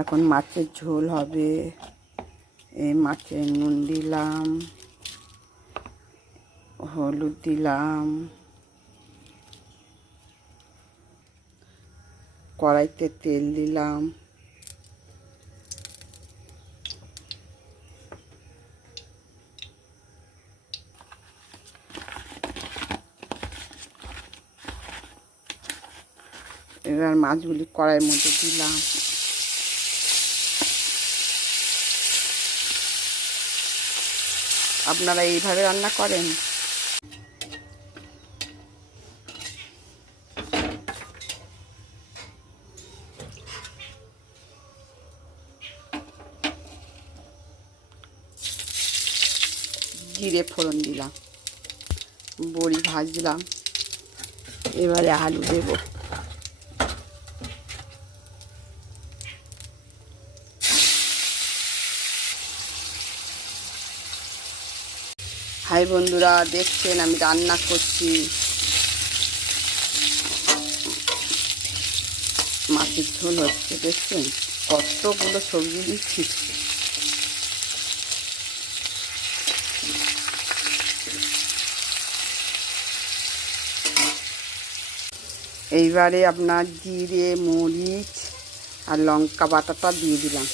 এখন মাছের ঝোল হবে। এই মাছে নুন দিলাম, হলুদ দিলাম, কড়াইতে তেল দিলাম, এবার মাছগুলি কড়াইয়ের মধ্যে দিলাম। আপনারা এইভাবে রান্না করেন? জিরে ফোড়ন দিলাম, বড়ি ভাজলাম, এবারে আলু দেব। হাই বন্ধুরা, দেখছেন আমি রান্না করছি। মাছের ঝোল হচ্ছে, দেখছেন কতগুলো সবজি দিচ্ছি। এইবারে আপনার জিরে, মরিচ আর লঙ্কা বাটাটা দিয়ে দিলাম।